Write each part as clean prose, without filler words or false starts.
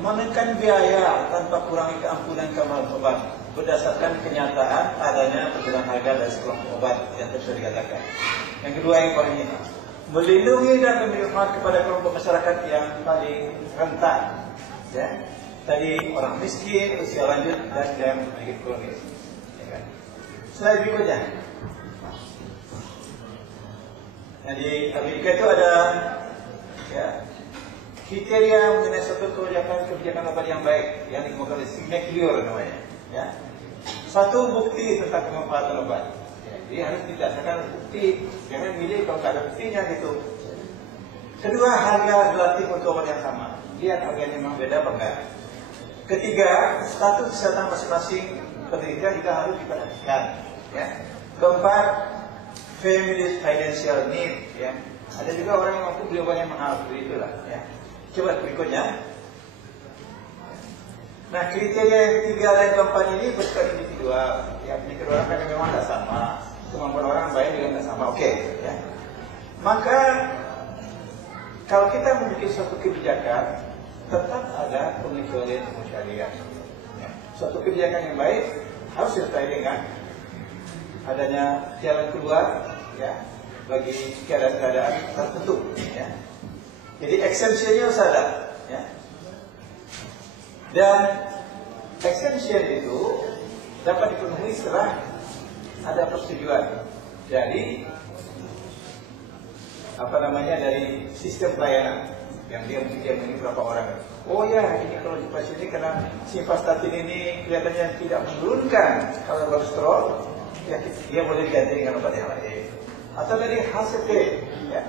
menekan biaya tanpa kurangi keampunan kemampuan obat berdasarkan kenyataan adanya perbedaan harga dari sekelompok obat yang telah dikatakan. Yang kedua yang paling ini, melindungi dan memberi manfaat kepada kelompok masyarakat yang paling rentan. Ya, tadi orang miskin, usia lanjut dan yang penyakit kronis. Ya kan? Slide berikutnya. Nah, di Amerika itu ada ya, kriteria mengenai suatu kebijakan obat yang baik yang dikemukakan oleh Signet Clear namanya. Ya. Satu, bukti tentang kemanfaatan obat. Ya, jadi harus didasarkan bukti, jangan milih kalau tidak ada buktinya gitu. Kedua, harga relatif untuk obat yang sama. Lihat harganya memang beda apa enggak. Ketiga, status kesehatan masing-masing penderita juga harus diperhatikan. Ya. Keempat, family financial need. Ya. Ada juga orang yang mampu beli obat yang mahal, begitu itulah. Ya. Coba berikutnya. Nah, kriteria yang ketiga dan keempat ini bersifat individual. Ya, penyakit orang kan memang tidak sama. Kemampuan orang lain juga tidak sama. Oke. Ya. Maka kalau kita memiliki suatu kebijakan, tetap ada pengecualian. Ya. Suatu kebijakan yang baik harus disertai dengan adanya jalan keluar, ya, bagi keadaan-keadaan tertentu. Ya. Jadi exemptionnya harus ada. Ya. Dan exemption itu dapat dipenuhi setelah ada persetujuan. Jadi dari sistem pelayanan yang dia menjadi berapa orang. Oh ya, ini kalau di pasien ini karena simvastatin ini kelihatannya tidak menurunkan kadar kolesterol, ya dia boleh diganti dengan obat yang lain. Atau dari HCP, ya,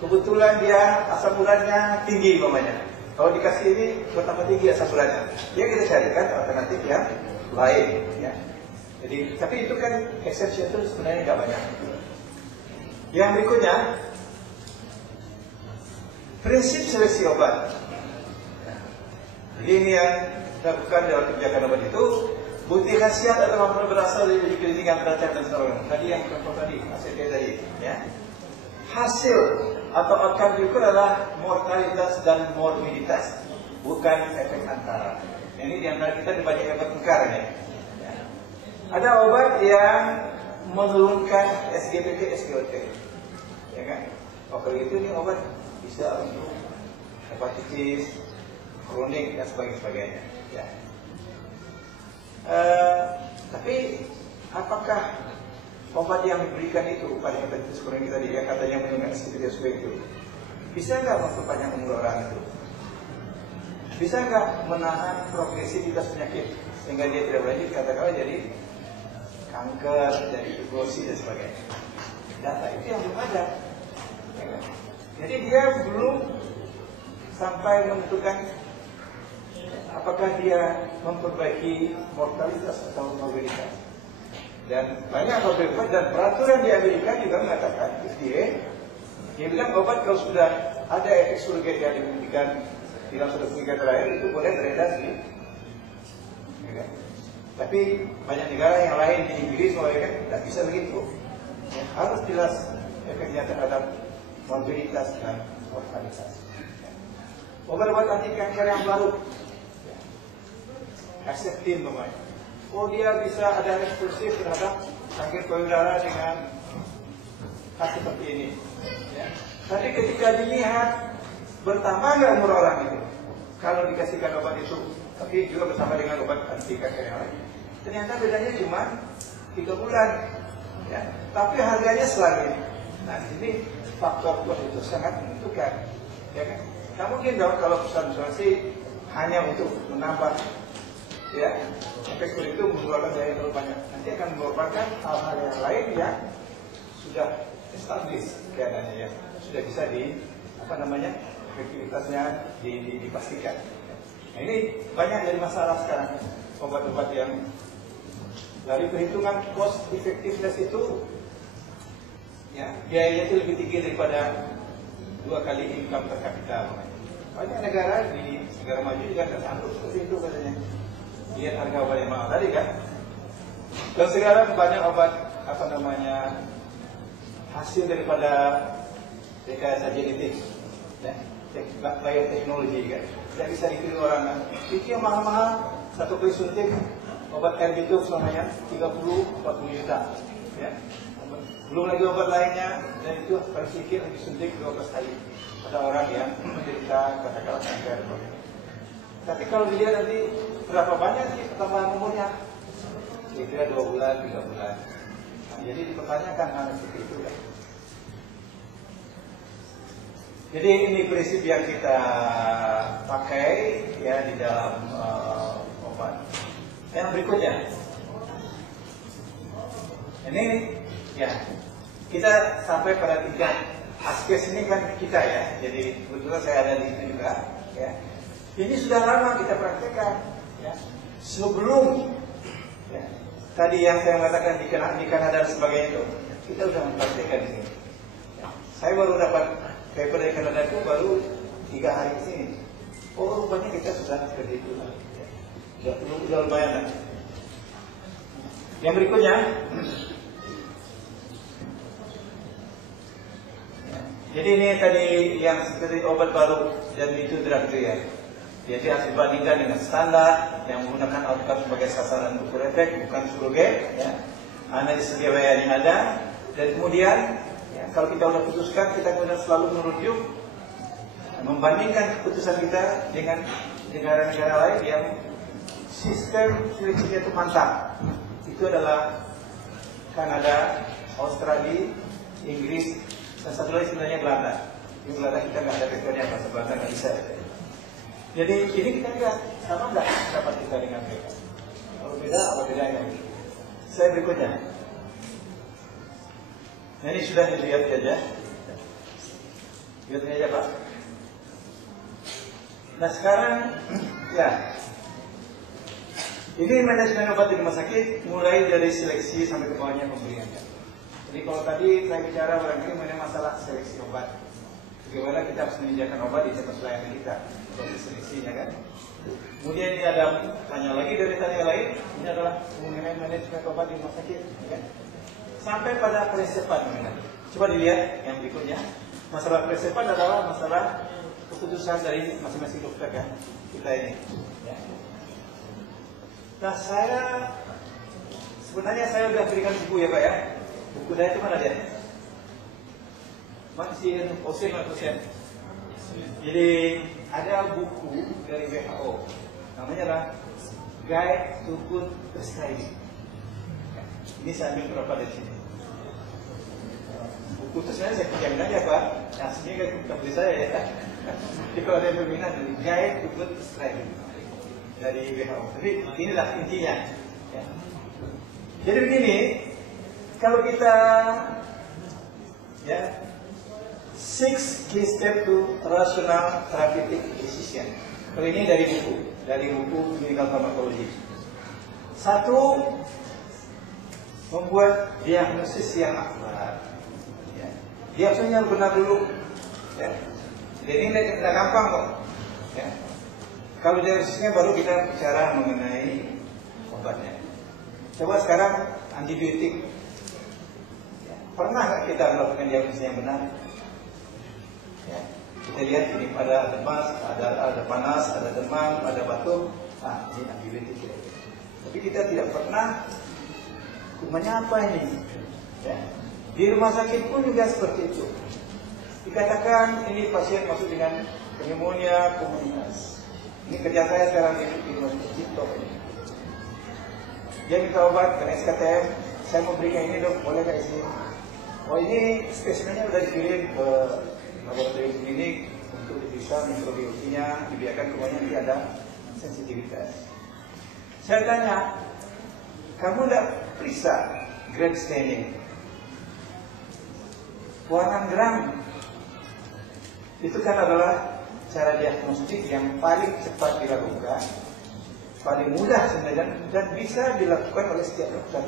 kebetulan dia asam uratnya tinggi umpamanya. Kalau dikasih ini bertambah tinggi asam uratnya, ya kita carikan alternatif yang lain. Ya. Jadi, tapi itu kan exception itu sebenarnya nggak banyak. Yang berikutnya, prinsip seleksi obat. Jadi ini yang dilakukan dalam kebijakan obat itu, bukti khasiat atau kemampuan berasal dari uji klinik yang terancam dan seterusnya. Tadi yang contoh tadi, ACT tadi. Ya. Hasil atau outcome diukur adalah mortalitas dan morbiditas, bukan efek antara. Ini diantara kita banyak obat tengkar ya. Ada obat yang menurunkan SGBT, SGOT, ya kan? Oh, kalau itu ini obat bisa untuk hepatitis kronik dan sebagainya. Ya. Tapi apakah obat yang diberikan itu pada hepatitis kronik tadi yang katanya menurunkan SGBT itu bisa nggak memperpanjang umur orang itu? Bisa nggak menahan progresivitas penyakit sehingga dia tidak berlanjut katakanlah jadi kanker, jadi fibrosis dan sebagainya? Data itu yang belum ada. Ya kan? Jadi dia belum sampai menentukan apakah dia memperbaiki mortalitas atau morbiditas. Dan banyak obat dan peraturan di Amerika juga mengatakan FDA, dia bilang obat kalau sudah ada efek surrogate yang dibuktikan dalam suatu penelitian terakhir itu boleh beredar di. Ya kan? Tapi banyak negara yang lain di Inggris kan tidak bisa begitu. Ya, harus jelas efeknya terhadap morbiditas dan mortalitas. Ya. Obat-obat anti kanker yang baru, ya. Herceptin namanya. Oh, dia bisa ada responsif terhadap kanker payudara dengan khas seperti ini. Ya. Tapi ketika dilihat bertambah nggak umur orang itu, kalau dikasihkan obat itu, tapi juga bersama dengan obat anti kanker yang lain, ternyata bedanya cuma 3 bulan. Ya. Tapi harganya selagi ini. Nah, ini faktor itu sangat menentukan. Ya kan? Nah, mungkin dong kalau perusahaan asuransi hanya untuk menambah, ya, efek kulit itu mengeluarkan daya yang terlalu banyak. Nanti akan merupakan hal-hal yang lain yang sudah established keadaannya, ya, sudah bisa efektivitasnya dipastikan. Nah, ini banyak dari masalah sekarang obat-obat yang dari perhitungan cost effectiveness itu, ya, biayanya itu lebih tinggi daripada 2 kali income per kapita. Banyak negara di negara maju juga tersangkut seperti itu katanya. Lihat harga obat yang mahal tadi kan. Dan sekarang banyak obat hasil daripada rekayasa genetik. Ya. bioteknologi kan, tidak bisa dipilih orang. Itu yang mahal-mahal, satu kali suntik obat karbitum selamanya 30-40 juta, ya. Belum lagi obat lainnya, dan itu paling sedikit disuntik 12 kali pada orang yang menderita katakanlah kanker. Tapi kalau dilihat nanti berapa banyak sih pertambahan umurnya? Kira-kira 2 bulan, 3 bulan. Nah, jadi dipertanyakan hal seperti itu kan. Jadi ini prinsip yang kita pakai ya di dalam obat. Yang berikutnya, ini ya kita sampai pada tingkat askes ini kan kita ya. Jadi kebetulan saya ada di situ juga. Ya. Ini sudah lama kita praktekkan. Ya. Sebelum ya, tadi yang saya mengatakan di Kanada dan sebagainya itu, kita sudah mempraktekkan di sini. Ya. Saya baru dapat paper dari Kanada itu baru 3 hari di sini. Oh, rupanya kita sudah seperti itu. Ya. Sudah lumayan lah. Yang berikutnya, ya. Jadi ini tadi yang seperti obat baru dan itu drug itu ya. Jadi harus dibandingkan dengan standar yang menggunakan outcome sebagai sasaran ukur efek, bukan surrogate. Ya. Analisis biaya yang ada, dan kemudian ya, kalau kita sudah putuskan, kita kemudian selalu merujuk, membandingkan keputusan kita dengan negara-negara lain yang sistem seleksinya itu mantap. Itu adalah Kanada, Australia, Inggris, dan satu lagi sebenarnya Belanda. Di Belanda kita nggak ada rekodnya bahasa Belanda nggak bisa. Jadi ini kita lihat sama nggak dapat kita dengan mereka. Kalau beda apa bedanya? Saya berikutnya. Nah, ini sudah dilihat aja. Lihat aja Pak. Nah sekarang ya. Ini manajemen obat di rumah sakit mulai dari seleksi sampai ke bawahnya pemberian. Jadi kalau tadi saya bicara barangkali mengenai masalah seleksi obat, bagaimana kita harus menyediakan obat di tempat pelayanan kita, proses seleksinya kan. Kemudian ini ada tanya lagi dari tanya lain, ini adalah mengenai manajemen obat di rumah sakit, kan? Sampai pada peresepan mengenai. Coba dilihat yang berikutnya. Masalah peresepan adalah masalah keputusan dari masing-masing dokter kan kita ini. Ya. Nah sebenarnya saya sudah berikan buku ya Pak ya. Buku saya itu mana dia? Masih oseng atau sen. Jadi ada buku dari WHO, namanya adalah Guide to Good Prescribing. Ini saya ambil berapa dari sini. Buku itu sebenarnya saya pinjamin aja Pak. Nah sini kan bukan beli saya ya. Jadi kalau ada yang berminat dari Guide to Good Prescribing dari WHO. Tapi inilah intinya. Ya. Jadi begini, kalau kita ya 6 key step to rational therapeutic decision. Kalau ini dari buku clinical pharmacology. 1, membuat diagnosis yang akurat. Ya. Diagnosisnya benar dulu. Ya. Jadi ini tidak gampang kok. Ya. Kalau diagnosisnya baru kita bicara mengenai obatnya. Coba sekarang antibiotik. Ya. Pernah nggak kita melakukan diagnosis yang benar? Ya. Kita lihat ini ada lemas, ada panas, ada demam, ada batuk. Nah, ini antibiotik. Tapi kita tidak pernah kumannya apa ini? Ya. Di rumah sakit pun juga seperti itu. Dikatakan ini pasien masuk dengan pneumonia komunitas. Ini kerja saya sekarang di rumah sakit Cipto. Dia minta obat ke SKTM. Saya mau berikan ini dok, boleh nggak sih? Oh ini spesimennya udah dikirim ke laboratorium klinik untuk diperiksa mikrobiologinya, dibiarkan kemudian nanti ada sensitivitas. Saya tanya, kamu tidak periksa grade staining? Warna gram itu kan adalah cara diagnostik yang paling cepat dilakukan, paling mudah sebenarnya, dan bisa dilakukan oleh setiap dokter.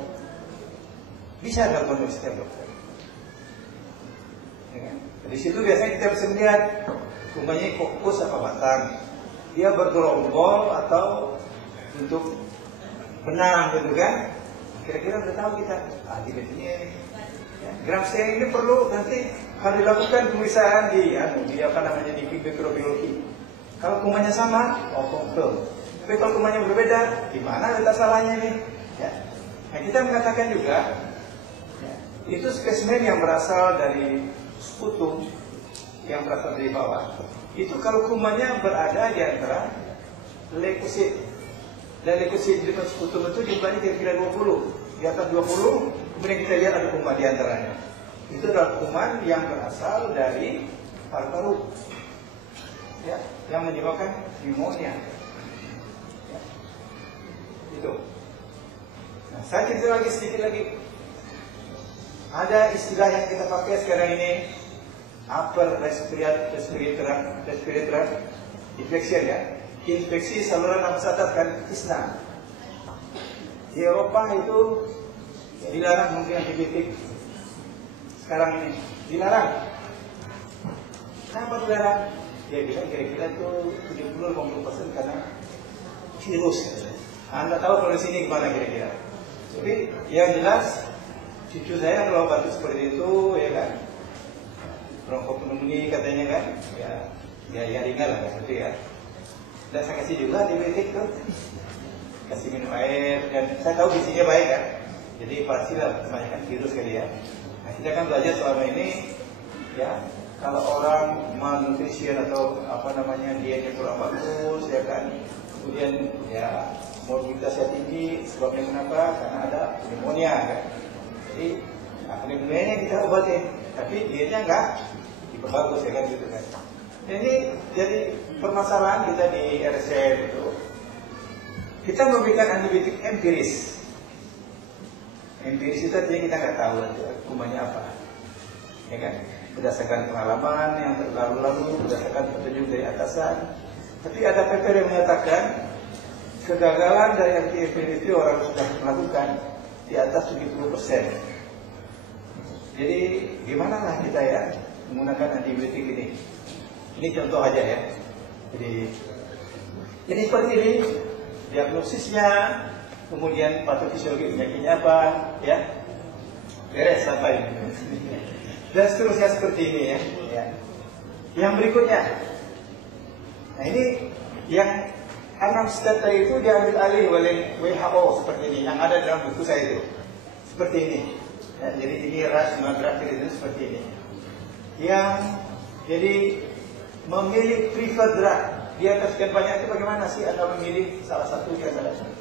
Bisa dilakukan oleh setiap dokter. Ya, di situ biasanya kita bisa melihat kumannya kokus apa batang, dia bergerombol atau bentuk benang gitu kan. Kira-kira udah tahu kita antibiotiknya ini. Ya, gram stain ini perlu nanti harus dilakukan pemeriksaan di apa namanya di mikrobiologi. Kalau kumannya sama, confirm. Tapi kalau kumannya berbeda, di mana letak salahnya ini? Ya. Nah, kita mengatakan juga, ya, itu spesimen yang berasal dari sputum, yang berasal dari bawah. Itu kalau kumannya berada di antara leukosit. Dan leukosit di sputum itu jumlahnya kira-kira 20. Di atas 20, kemudian kita lihat ada kuman di antaranya. Itu adalah kuman yang berasal dari paru-paru, ya, yang menyebabkan pneumonia. Ya. Itu. Nah, saya cerita lagi sedikit lagi. Ada istilah yang kita pakai sekarang ini, upper respiratory tract infection, ya, infeksi saluran nafas atas, kan, ISNA. Di Eropa itu dilarang mungkin antibiotik. Sekarang ini dilarang. Kenapa dilarang? Dia bilang kira-kira itu 70-80% karena virus. Anda tahu kalau di sini gimana kira-kira? Tapi yang jelas, cucu saya kalau batuk seperti itu, ya kan, bronchopneumonia katanya kan, ya ringan lah gitu ya. Dan saya kasih juga antibiotik tuh, kasih minum air, dan saya tahu gizinya baik kan, jadi pastilah kebanyakan virus kali ya. Nah, kita kan belajar selama ini, ya, kalau orang malnutrition atau apa namanya dietnya kurang bagus, ya kan, kemudian ya morbiditasnya tinggi, sebabnya kenapa? Karena ada pneumonia kan. Jadi pneumonia kita obatin, tapi dietnya enggak diperbagus, ya kan, gitu kan. Ini jadi permasalahan kita di RSCM itu. Kita memberikan antibiotik empiris. Empiris itu artinya kita nggak tahu kumannya apa, ya kan? Berdasarkan pengalaman yang lalu-lalu, berdasarkan petunjuk dari atasan. Tapi ada paper yang menyatakan kegagalan dari anti-empiris itu orang sudah melakukan di atas 70%. Jadi gimana lah kita ya menggunakan antibiotik ini? Ini contoh aja ya. Jadi seperti ini diagnosisnya, kemudian patofisiologi penyakitnya apa, ya, beres sampai ini. Dan seterusnya seperti ini ya. Yang berikutnya, nah ini yang 6 step tadi itu diambil alih oleh WHO seperti ini, yang ada dalam buku saya itu, seperti ini. Ya, jadi ini rasional grafik itu seperti ini. Yang jadi memilih preferred drug di atas sekian banyak itu bagaimana sih Anda memilih salah satu yang salah satu?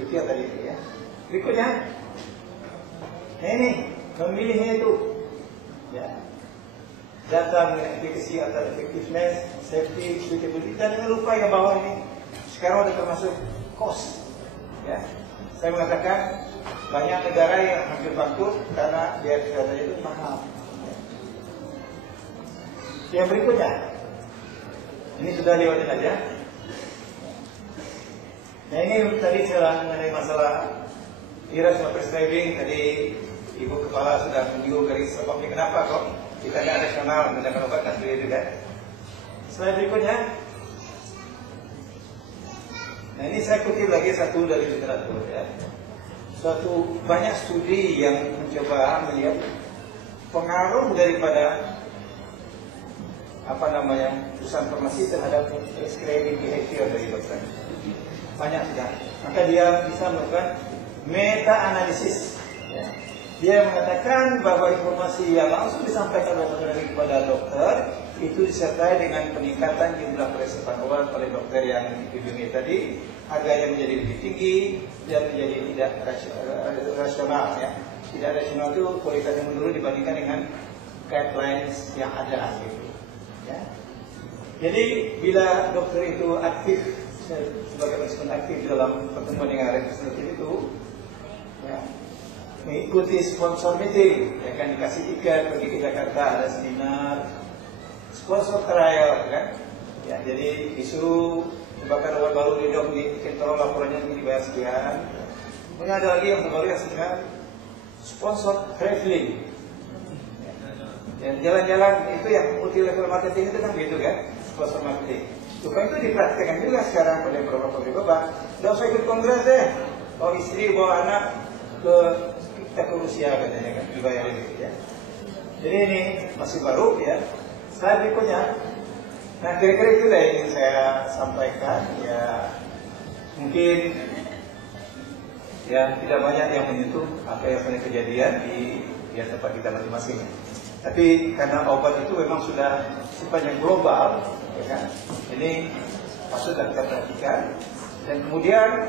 Itu yang tadi itu ya. Berikutnya, nah ini memilihnya itu, ya, data mengenai efekasi atau effectiveness, safety, suitability, dan jangan lupa yang bawah ini sekarang sudah termasuk cost. Ya, saya mengatakan banyak negara yang hampir bangkrut karena biaya kesehatan itu mahal. Yang berikutnya, ini sudah lewatin aja. Nah ini tadi saya mengenai masalah irrational prescribing. Tadi Ibu Kepala sudah menyinggung garis sebabnya kenapa kok kita tidak rasional menggunakan obat dan sebagainya juga. Slide berikutnya. Nah ini saya kutip lagi satu dari literatur ya. Suatu banyak studi yang mencoba melihat pengaruh daripada apa namanya perusahaan farmasi terhadap prescribing behavior dari dokter. Banyak sudah. Maka dia bisa melakukan meta analisis. Ya. Dia mengatakan bahwa informasi yang langsung disampaikan kepada dokter itu disertai dengan peningkatan jumlah peresepan obat oleh dokter yang dihubungi tadi, harganya menjadi lebih tinggi dan menjadi tidak rasional. Ya. Tidak rasional itu kualitasnya menurun dibandingkan dengan guidelines yang ada. Gitu. Ya. Jadi bila dokter itu aktif sebagai respon aktif dalam pertemuan dengan representatif itu, ya, mengikuti sponsor meeting, ya kan, dikasih tiket pergi ke Jakarta ada seminar, sponsor trial, kan, ya, jadi disuruh membakar obat baru di dok di tiket tolong laporannya ini dibayar sekian. Kemudian ada lagi yang terbaru yang sedang sponsor traveling. Dan jalan-jalan itu yang multi level marketing itu kan begitu kan, sponsor marketing. Supaya itu dipraktikkan juga sekarang pada beberapa pabrik obat. Tidak usah ikut kongres deh, bawa istri, bawa anak, kita ke Rusia katanya kan, dibayarin gitu ya. Jadi ini masih baru ya. Slide berikutnya. Nah kira-kira itu yang ingin saya sampaikan ya. Mungkin ya tidak banyak yang menyentuh apa yang pernah kejadian di tempat kita masing-masing. Tapi karena obat itu memang sudah sifatnya global, ya kan? Ini patutlah kita perhatikan. Dan kemudian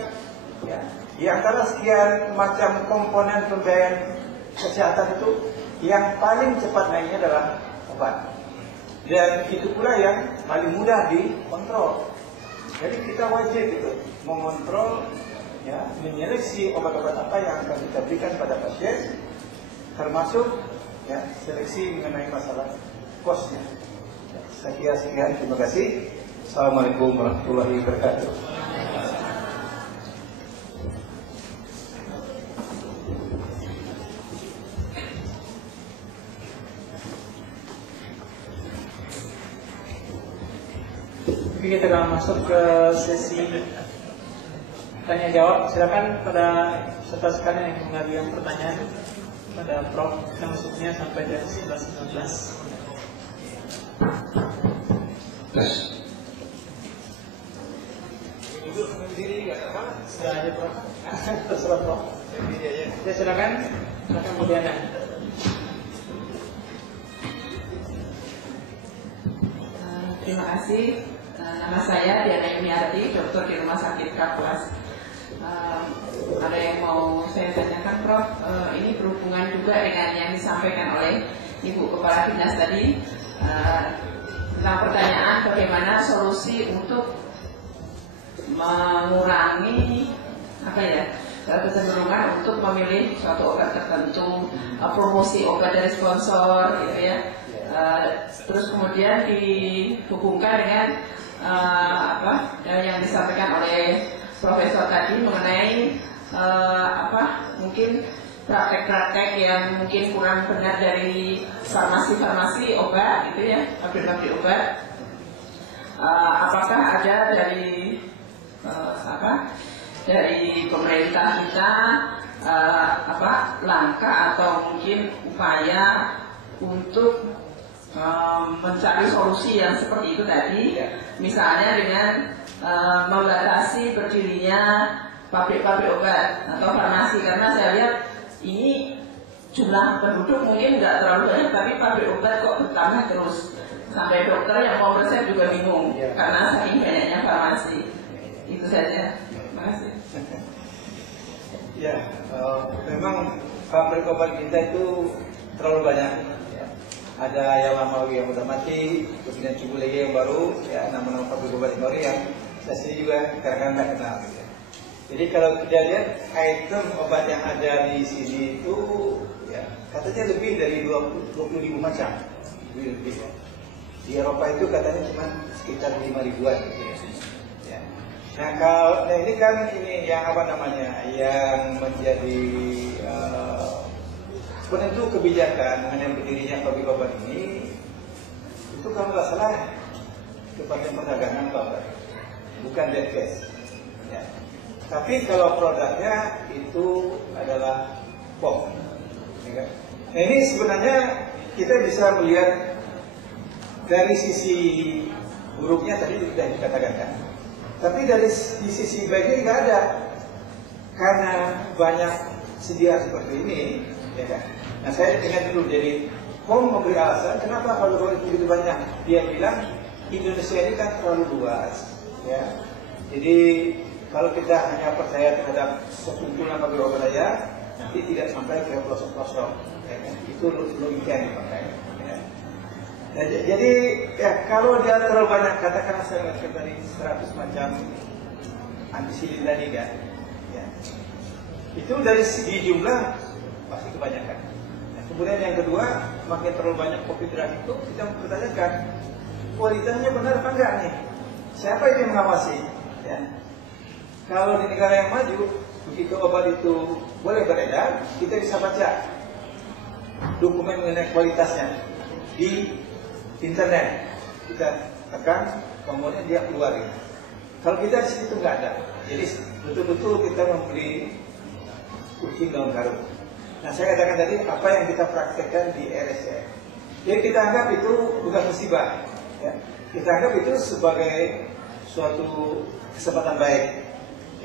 ya, di antara sekian macam komponen pembiayaan kesehatan itu, yang paling cepat naiknya adalah obat. Dan itu pula yang paling mudah dikontrol. Jadi kita wajib itu mengontrol, ya, menyeleksi obat-obat apa yang akan kita berikan pada pasien, termasuk ya, seleksi mengenai masalah kosnya. Saya kira sekian, terima kasih. Assalamualaikum warahmatullahi wabarakatuh. Kita akan masuk ke sesi tanya jawab. Silakan pada peserta sekalian yang mengajukan pertanyaan pada Prof yang masuknya sampai jam 11.15. Tes. Sudah aja Prof. Terserah Prof. Ya silakan Bu Diana. Terima kasih. Nama saya Diana Yuniarti, dokter di Rumah Sakit Kapuas. Ada yang mau saya tanyakan, Prof? Ini berhubungan juga dengan yang disampaikan oleh Ibu Kepala Dinas tadi tentang pertanyaan bagaimana solusi untuk mengurangi kecenderungan untuk memilih suatu obat tertentu, promosi obat dari sponsor, gitu ya. Terus kemudian dihubungkan dengan yang disampaikan oleh Profesor tadi mengenai mungkin praktek-praktek yang mungkin kurang benar dari farmasi-farmasi obat, gitu ya, pabrik-pabrik obat. Apakah ada dari dari pemerintah kita langkah atau mungkin upaya untuk mencari solusi yang seperti itu tadi, misalnya dengan membatasi berdirinya pabrik-pabrik obat atau farmasi, karena saya lihat ini jumlah penduduk mungkin nggak terlalu banyak, tapi pabrik obat kok bertambah terus, sampai dokter yang mau resep juga bingung karena saking banyaknya farmasi. Itu saja. Terima kasih. Ya, memang pabrik obat kita itu terlalu banyak. Ada yang lama lagi yang udah mati, kemudian cukup lagi yang baru, ya nama-nama pabrik obat yang baru yang saya sendiri juga kadang-kadang nggak kenal. Ya. Jadi kalau kita lihat item obat yang ada di sini itu, ya katanya lebih dari 20.000 macam, lebih. Ya. Di Eropa itu katanya cuma sekitar 5 ribuan. Gitu ya. Nah ini kan ini yang yang menjadi penentu kebijakan mengenai berdirinya pabrik obat ini itu kalau nggak salah Departemen Perdagangan Bapak, bukan Detkes. Ya. Tapi kalau produknya itu adalah POM. Ya. Nah ini sebenarnya kita bisa melihat dari sisi buruknya tadi sudah dikatakan kan. Tapi dari sisi baiknya nggak ada, karena banyak sedia seperti ini, ya kan. Nah saya ingat dulu, jadi POM memberi alasan kenapa kalau begitu banyak. Dia bilang Indonesia ini kan terlalu luas, ya. Jadi kalau kita hanya percaya terhadap sekumpulan pabrik obat saja, nanti tidak sampai ke pelosok-pelosok, ya kan? Itu logika yang dipakai. Ya. Nah, jadi ya kalau dia terlalu banyak, katakanlah saya mengatakan tadi 100 macam antisilin tadi kan, ya. Itu dari segi jumlah pasti kebanyakan. Kemudian yang kedua, makin terlalu banyak kopi drug itu, kita mempertanyakan kualitasnya benar apa enggak nih? Siapa itu yang mengawasi? Ya. Kalau di negara yang maju, begitu obat itu boleh beredar, kita bisa baca dokumen mengenai kualitasnya di internet. Kita tekan, kemudian dia keluarin. Kalau kita di situ nggak ada, jadi betul-betul kita membeli kucing dalam karung. Nah, saya katakan tadi apa yang kita praktekkan di RSCM. Jadi kita anggap itu bukan musibah, ya. Kita anggap itu sebagai suatu kesempatan baik,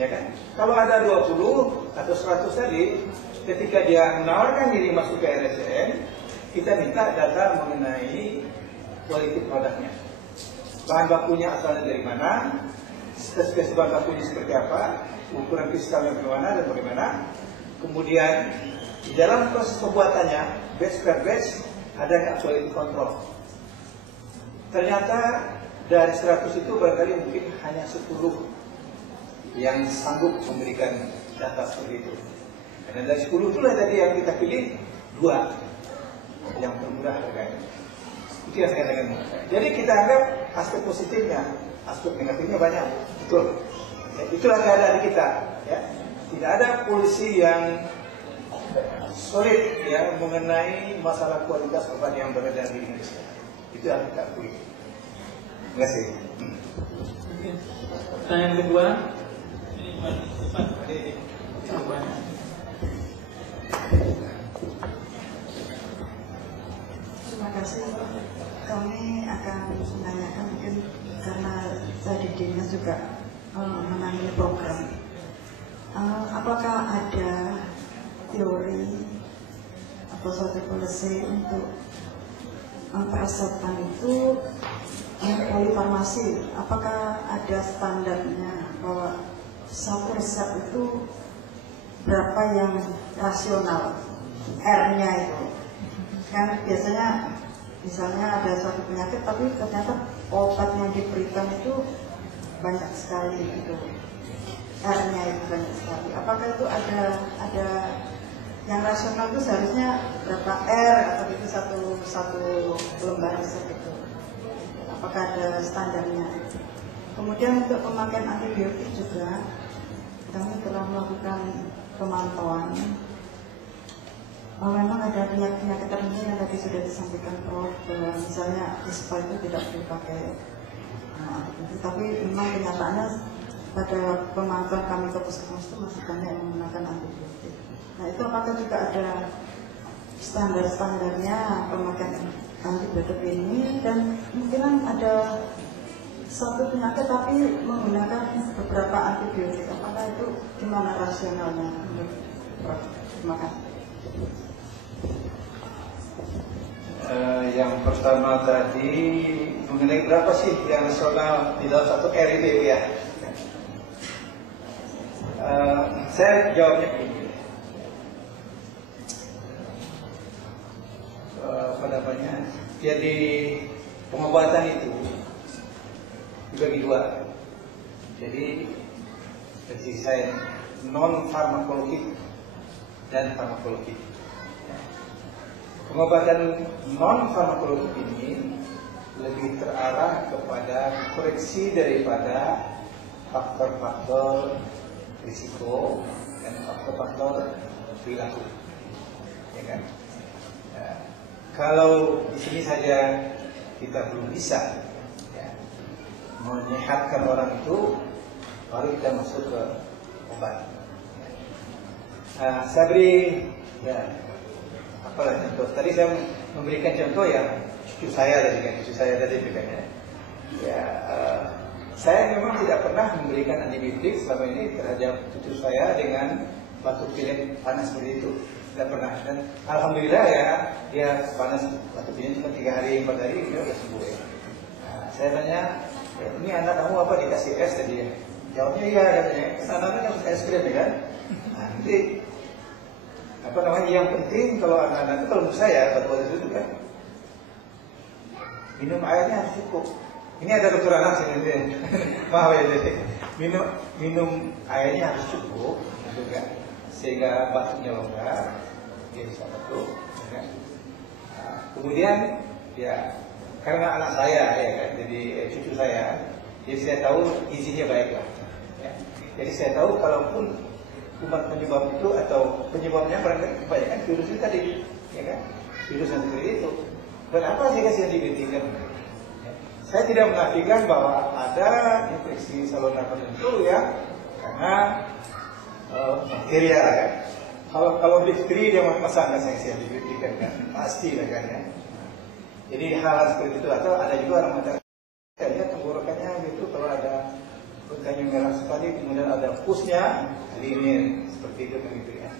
ya kan? Kalau ada 20 atau 100 tadi, ketika dia menawarkan diri masuk ke RSCM, kita minta data mengenai kualitas produknya. Bahan bakunya asalnya dari mana, spesifikasi bahan bakunya seperti apa, ukuran fiskalnya bagaimana dan bagaimana. Kemudian di dalam proses pembuatannya, batch per batch, ada nggak quality control. Ternyata dari 100 itu barangkali mungkin hanya 10 yang sanggup memberikan data seperti itu. Dan dari 10 itulah tadi yang kita pilih 2 yang termurah harganya. Itu yang saya katakan. Jadi kita anggap aspek positifnya, aspek negatifnya banyak, betul. Ya, itulah keadaan kita. Ya. Tidak ada polisi yang solid ya mengenai masalah kualitas obat yang beredar di Indonesia. Itu yang kita akui. Terima kasih. Pertanyaan kedua. Terima kasih. Kami akan menanyakan mungkin karena saya di dinas juga menangani program. Apakah ada teori atau suatu polisi untuk peresepan itu polifarmasi? Apakah ada standarnya bahwa satu resep itu berapa yang rasional, R-nya itu? Kan biasanya misalnya ada suatu penyakit tapi ternyata obat yang diberikan itu banyak sekali gitu, R-nya itu banyak sekali. Apakah itu ada yang rasional itu seharusnya berapa R atau itu satu lembar resep itu? Apakah ada standarnya? Kemudian untuk pemakaian antibiotik juga kami telah melakukan pemantauan. Memang ada penyakit tertentu yang tadi sudah disampaikan Prof, misalnya ISPA itu tidak dipakai. Tapi memang kenyataannya pada pemantauan kami ke puskesmas itu masih banyak yang menggunakan antibiotik. Nah itu apakah juga ada standar-standarnya pemakaian antibiotik ini, dan mungkin ada satu penyakit tapi menggunakan beberapa antibiotik, apakah itu gimana rasionalnya? Terima kasih. Yang pertama tadi mengenai berapa sih yang rasional di dalam satu R itu ya? Saya jawabnya begini. Apa namanya? Jadi pengobatan itu dibagi 2. Jadi dari saya non farmakologik dan farmakologik. Pengobatan non farmakologik ini lebih terarah kepada koreksi daripada faktor-faktor risiko dan faktor-faktor perilaku, ya kan? Ya. Kalau di sini saja kita belum bisa ya, menyehatkan orang itu, baru kita masuk ke obat. Saya beri ya apalah contoh. Tadi saya memberikan contoh yang cucu saya tadi juga ya. Saya memang tidak pernah memberikan antibiotik selama ini terhadap cucu saya dengan batuk pilek panas seperti itu. Tidak pernah. Dan alhamdulillah ya, dia panas batuk pilek cuma 3 hari 4 hari dia sudah sembuh ya. Saya tanya, ini anak kamu apa dikasih es tadi ya? Jawabnya iya katanya. Anak-anak yang es krim ya kan? Nanti apa namanya, yang penting kalau anak-anak itu, kalau menurut saya waktu itu kan minum airnya harus cukup. Ini ada dokter anak sini, maaf ya, jadi minum airnya harus cukup, gitu kan, sehingga batuknya longgar, dia bisa batuk. Ya kan? Kemudian ya karena anak saya ya kan, jadi cucu saya, jadi saya tahu gizinya baik lah. Ya. Jadi saya tahu kalaupun kuman penyebab itu atau penyebabnya barangkali kebanyakan virus itu tadi, ya kan? Virus yang seperti itu. Kenapa saya kasih antibiotik? Ya. Saya tidak menafikan bahwa ada infeksi saluran nafas tertentu ya karena bakteria, ya. Kalau beli free dia masa nggak saya diberikan kan, pasti lah kan ya. Jadi hal seperti itu, atau ada juga orang mengatakan ya tenggorokannya gitu, kalau ada bertanya merah sekali, kemudian ada pusnya, linear seperti itu kan gitu ya.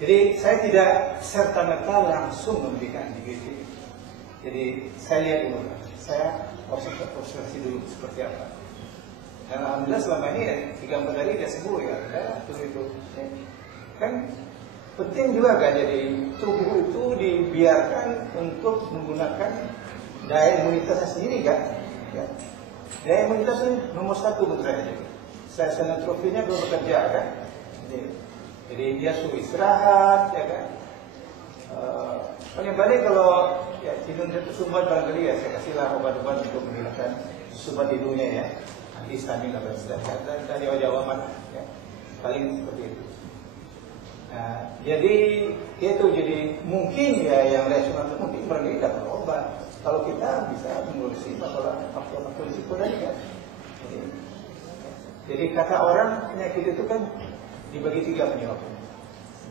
Jadi saya tidak serta merta langsung memberikan antibiotik. Jadi saya lihat dulu, saya observasi dulu seperti apa. Dan alhamdulillah selama ini ya, 3-4 hari dia sembuh ya, itu ya. Kan penting juga kan, jadi tubuh itu dibiarkan untuk menggunakan daya imunitasnya sendiri kan. Ya. Daya imunitasnya nomor 1 menurut saya. Saya senentrofinya belum bekerja kan. Jadi dia suruh istirahat ya kan. Paling balik kalau ya tidur itu sumbat barangkali ya saya kasihlah obat-obat untuk menghilangkan sumbat tidurnya ya. Antihistamin atau dan dari Jawa mana ya. Paling seperti itu. Nah, jadi itu jadi mungkin ya yang rasional itu mungkin barangkali tidak perlu obat. Kalau kita bisa mengurusi masalah faktor-faktor risiko tadi kan. Jadi kata orang penyakit itu kan dibagi 3 penyebabnya.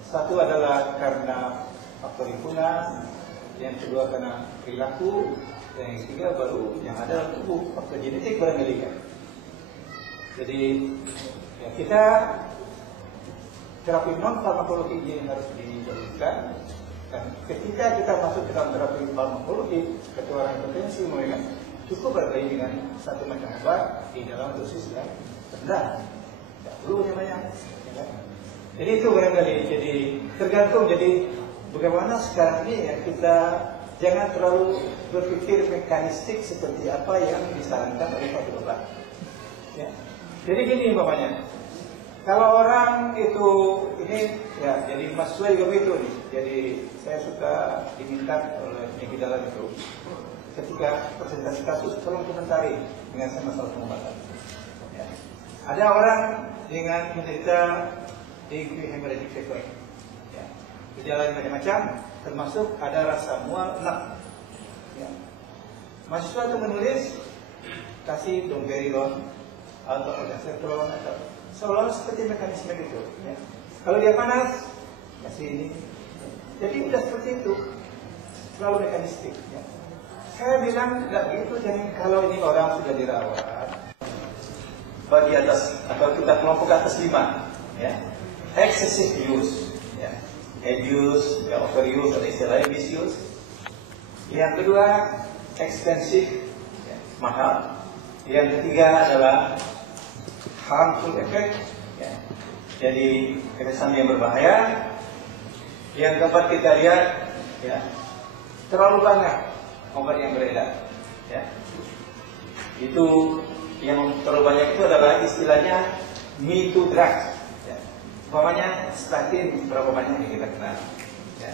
Satu adalah karena faktor lingkungan, yang kedua karena perilaku, dan yang ketiga baru yang ada dalam tubuh, faktor genetik barangkali kan. Jadi ya kita terapi non farmakologi ini harus dijalankan. Dan ketika kita masuk ke dalam terapi farmakologi, ketua hipertensi mulai cukup berkait dengan satu macam obat di dalam dosis yang rendah, tidak perlu yang banyak. Ya. Jadi itu barangkali. Jadi tergantung. Jadi bagaimana sekarang ini ya kita jangan terlalu berpikir mekanistik seperti apa yang disarankan oleh Pak Obat. Ya. Jadi gini umpamanya. Kalau orang itu ini ya jadi Mas Suai juga begitu nih. Jadi saya suka diminta oleh penyakit dalam itu ketika presentasi kasus tolong komentari dengan saya masalah pengobatan. Ya. Ada orang dengan menderita acute hemorrhagic fever. Ya. Gejala macam-macam, termasuk ada rasa mual enak. Ya. Mahasiswa itu menulis kasih domperidon atau ondansetron atau seolah-olah seperti mekanisme gitu. Ya. Kalau dia panas, kasih ini. Jadi udah seperti itu, selalu mekanistik. Ya. Saya bilang tidak begitu. Jadi kalau ini orang sudah dirawat, di atas atau kita kelompok atas 5, ya, excessive use, ya, abuse, ya, overuse atau istilahnya misuse. Yang kedua, expensive, ya, mahal. Yang ketiga adalah harmful effect, ya. Jadi kesan yang berbahaya. Yang keempat kita lihat, ya, terlalu banyak obat yang beredar, ya. Itu yang terlalu banyak itu adalah istilahnya me too drugs, ya. Umpamanya statin berapa banyak yang kita kenal, ya.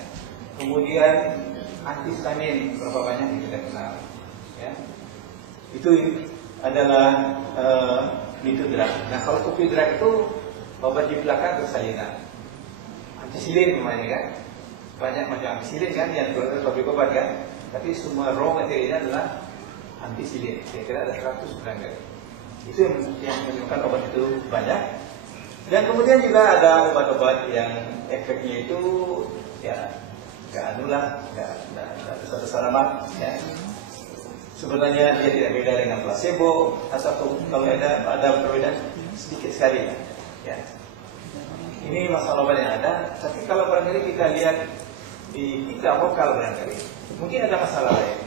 Kemudian antihistamin berapa banyak yang kita kenal, ya. Itu adalah itu drug. Nah kalau kopi drug itu obat di belakang bersalinan. Antisilin namanya kan, banyak macam antisilin kan yang keluar dari pabrik obat kan. Tapi semua raw materialnya adalah antisilin. Saya kira ada 100 berangkat. Itu yang menyebabkan obat itu banyak. Dan kemudian juga ada obat-obat yang efeknya itu ya nggak anulah, nggak besar-besar amat. Ya. Sebenarnya dia tidak beda dengan placebo atau kalau ada perbedaan sedikit sekali ya. Ini masalah obat yang ada, tapi kalau barangkali kita lihat di kita vokal barangkali mungkin ada masalah lain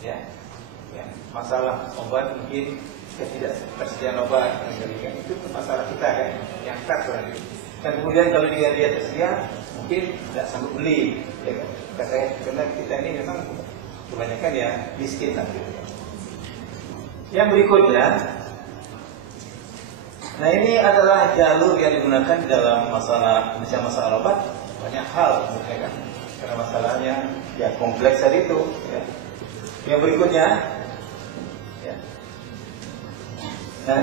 ya. Ya, masalah obat mungkin ketidaktersediaan obat barangkali kan itu masalah kita kan yang tak barangkali. Dan kemudian kalau dia tersedia mungkin tidak sanggup beli ya kan. Karena kita ini memang kebanyakan ya miskin lah. Yang berikutnya, nah ini adalah jalur yang digunakan dalam masalah obat. Banyak hal, ya kan? Karena masalahnya ya kompleks tadi itu. Ya. Yang berikutnya, ya. Nah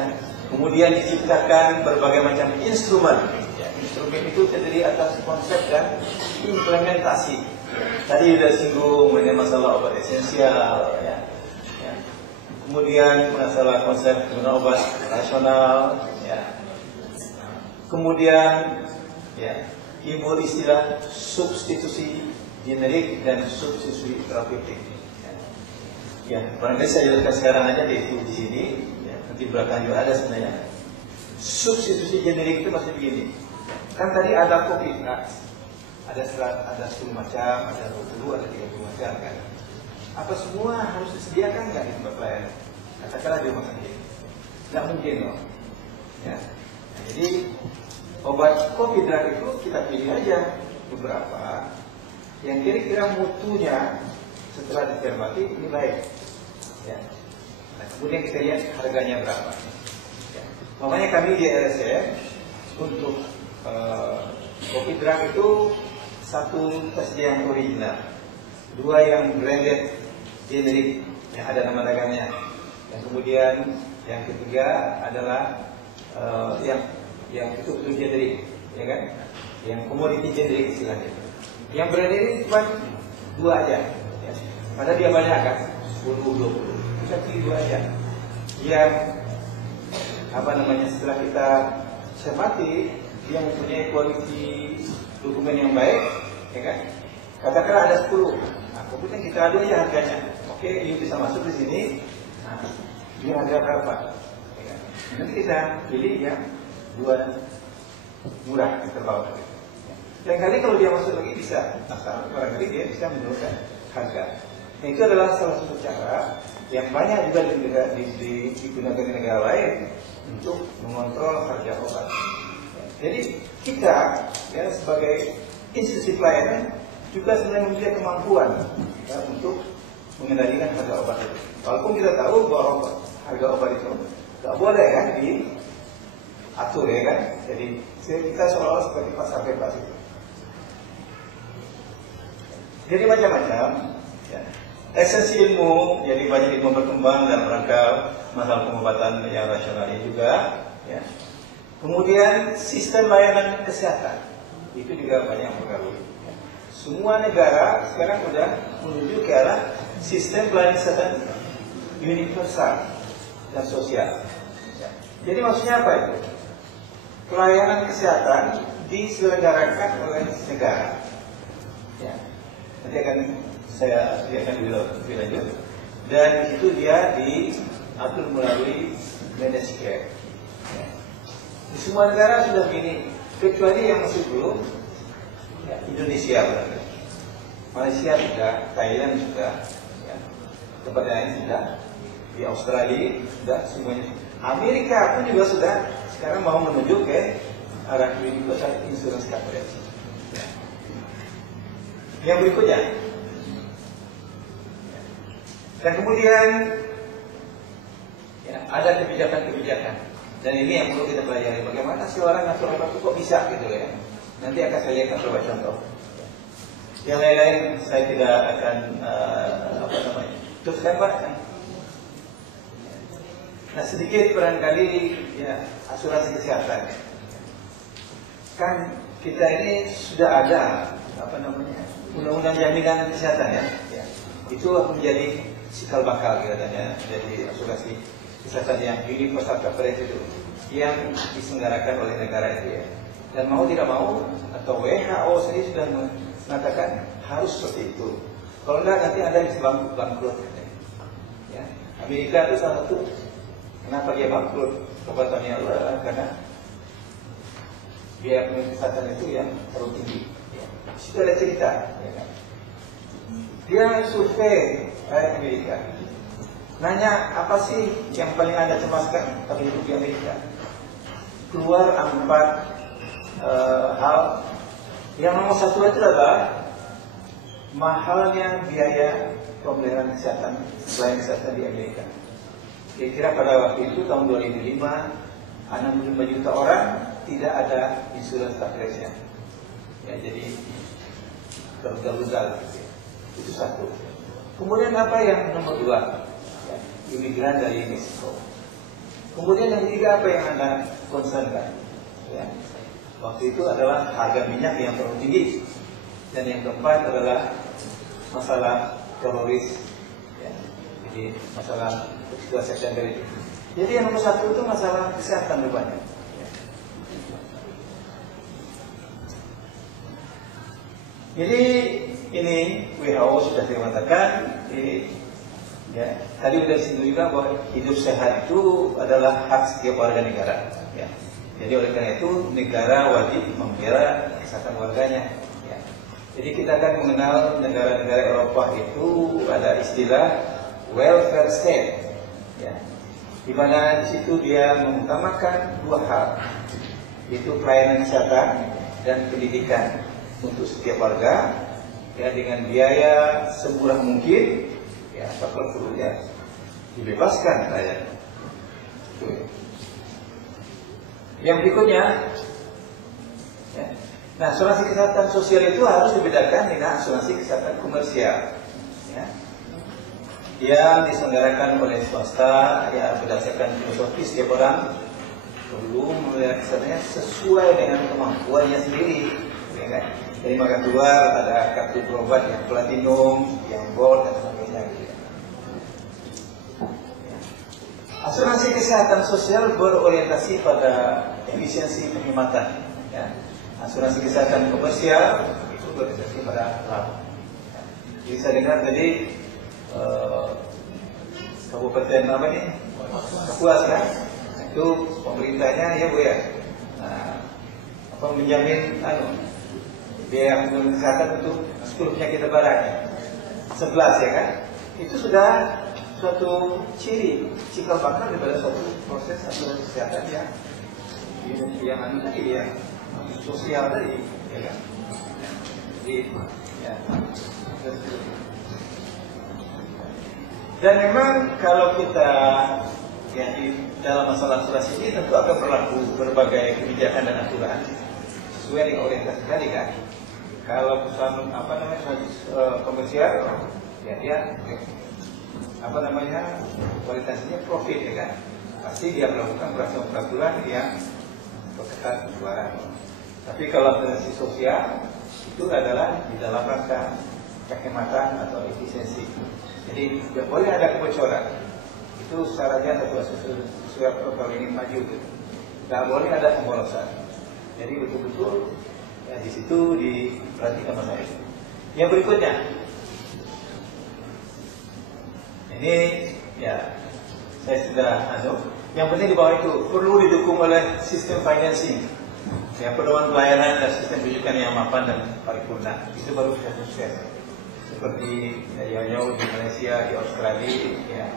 kemudian diciptakan berbagai macam instrumen. Ya, instrumen itu terdiri atas konsep dan implementasi. Tadi sudah singgung mengenai masalah obat esensial, ya. Ya. Kemudian masalah konsep penggunaan obat rasional, ya. Kemudian, ya, timbul istilah substitusi generik dan substitusi terapeutik. Ya, barangkali saya jelaskan sekarang aja di sini. Ya, nanti belakang juga ada sebenarnya. Substitusi generik itu maksudnya begini. Kan tadi ada kopi, nah, ada 10 macam, ada 20, ada 30 macam kan. Apa semua harus disediakan nggak di tempat pelayanan? Katakanlah di rumah sakit. Nggak mungkin loh. Ya. Nah, jadi obat COVID itu kita pilih aja beberapa yang kira-kira mutunya setelah dicermati ini baik. Ya. Nah, kemudian kita lihat harganya berapa. Ya. Makanya kami di LSM untuk COVID drug itu satu tersedia yang original, 2 yang branded generik yang ada nama dagangnya, dan kemudian yang ketiga adalah yang itu generik, ya kan? Yang komoditi generik istilahnya. Yang branded ini cuma 2 aja, ya. Padahal dia banyak kan, 10-20, kita pilih 2 aja. Yang setelah kita cermati, dia mempunyai kualiti dokumen yang baik, ya kan? Katakanlah ada 10, nah, kemudian kita adu aja harganya. Oke, ini bisa masuk di sini. Nah, ini harga berapa? Ya kan? Nanti kita pilih yang 2 murah terbawah. Dan kali kalau dia masuk lagi bisa, barangkali dia bisa menurunkan harga. Nah, itu adalah salah satu cara yang banyak juga digunakan di negara lain untuk mengontrol harga obat. Jadi kita ya, sebagai institusi pelayanan juga sebenarnya mempunyai kemampuan ya, untuk mengendalikan harga obat itu. Walaupun kita tahu bahwa harga obat itu tidak boleh kan diatur ya kan. Jadi kita seolah-olah seperti pasar bebas itu. Jadi macam-macam. Ya. Esensi ilmu, jadi banyak ilmu berkembang dalam rangka masalah pengobatan yang rasional ini juga. Ya. Kemudian sistem layanan kesehatan itu juga banyak mempengaruhi. Semua negara sekarang sudah menuju ke arah sistem pelayanan kesehatan universal dan sosial. Jadi maksudnya apa itu? Pelayanan kesehatan diselenggarakan oleh negara. Ya. Nanti akan saya lebih lanjut. Dan itu dia diatur melalui managed care. Ya. Di semua negara sudah begini, kecuali yang masih belum. Ya, Indonesia berarti. Malaysia sudah, Thailand sudah, ya. Tempat lain sudah, di Australia sudah, semuanya. Amerika pun juga sudah sekarang mau menuju ke arah universal insurance coverage. Ya. Yang berikutnya, dan kemudian ya, ada kebijakan-kebijakan. Dan ini yang perlu kita pelajari. Bagaimana sih orang ngatur obat itu kok bisa gitu ya. Nanti akan saya lihatkan beberapa contoh. Yang lain-lain saya tidak akan teruskan Pak. Nah sedikit barangkali ya asuransi kesehatan. Kan kita ini sudah ada undang-undang jaminan kesehatan ya. Itu akan menjadi cikal bakal katanya jadi asuransi kesehatan yang universal coverage itu yang diselenggarakan oleh negara itu ya. Dan mau tidak mau atau WHO sendiri sudah mengatakan harus seperti itu. Kalau enggak nanti ada yang bangkrut. Ya. Amerika itu salah satu. Kenapa dia bangkrut? Kebetulannya adalah karena biaya kesehatan itu yang terlalu tinggi. Ya. Situ ada cerita. Ya kan? Dia survei rakyat Amerika. Nanya apa sih yang paling Anda cemaskan pada hidup di Amerika? Keluar 4 hal. Yang nomor 1 itu adalah mahalnya biaya pemeliharaan kesehatan selain kesehatan di Amerika. Kira-kira pada waktu itu tahun 2005 65 juta orang tidak ada insurans coverage-nya. Ya, jadi tergal-gal. Itu 1. Kemudian apa yang nomor 2? Ya, imigran dari Meksiko. Kemudian yang ketiga apa yang Anda concernkan? Ya. Waktu itu adalah harga minyak yang terlalu tinggi. Dan yang keempat adalah masalah teroris. Ya. Jadi masalah 11 September itu. Jadi yang nomor 1 itu masalah kesehatan rupanya. Ya. Jadi ini WHO sudah mengatakan, ya, tadi sudah disinggung juga bahwa hidup sehat itu adalah hak setiap warga negara. Ya. Jadi oleh karena itu negara wajib memelihara kesehatan warganya. Ya. Jadi kita akan mengenal negara-negara Eropa itu ada istilah welfare state, ya, di mana di situ dia mengutamakan dua hal, yaitu pelayanan kesehatan dan pendidikan untuk setiap warga, ya, dengan biaya semurah mungkin, ya, kalau perlu ya dibebaskan rakyat. Yang berikutnya, ya, nah, asuransi kesehatan sosial itu harus dibedakan dengan asuransi kesehatan komersial, ya, yang diselenggarakan oleh swasta, ya, berdasarkan filosofi setiap orang perlu memilih kesehatannya sesuai dengan kemampuannya sendiri, ya kan? Jadi maka keluar ada kartu berobat yang platinum, yang gold dan sebagainya. Gitu. Asuransi kesehatan sosial berorientasi pada efisiensi penghematan. Ya. Asuransi kesehatan komersial itu berorientasi pada laba. Ya. Jadi saya dengar tadi kabupaten apa nih? Kapuas kan? Itu pemerintahnya ya Bu ya. Nah, apa menjamin biaya kesehatan untuk 10 penyakit lebaran 11 ya kan, itu sudah suatu cikal bakal daripada suatu proses asuransi kesehatan yang tadi ya, sosial tadi ya kan. Jadi ya, dan memang kalau kita ya di dalam masalah asuransi ini tentu akan berlaku berbagai kebijakan dan aturan sesuai dengan orientasi tadi kan. Kalau perusahaan komersial, ya dia orientasinya profit ya kan. Pasti dia melakukan peraturan yang berketat keluaran. Tapi kalau asuransi sosial itu adalah di dalam rangka kehematan atau efisiensi. Jadi tidak boleh ada kebocoran. Itu syaratnya satu sesuai protokol ini maju gitu. Tidak boleh ada pemborosan. Jadi betul-betul ya, di situ diperhatikan masalah itu. Yang berikutnya, ini ya saya sudah yang penting di bawah itu perlu didukung oleh sistem financing, ya, pedoman pelayanan dan sistem rujukan yang mapan dan paripurna. Itu baru bisa sukses. Seperti jauh-jauh di Malaysia, di Australia, ya.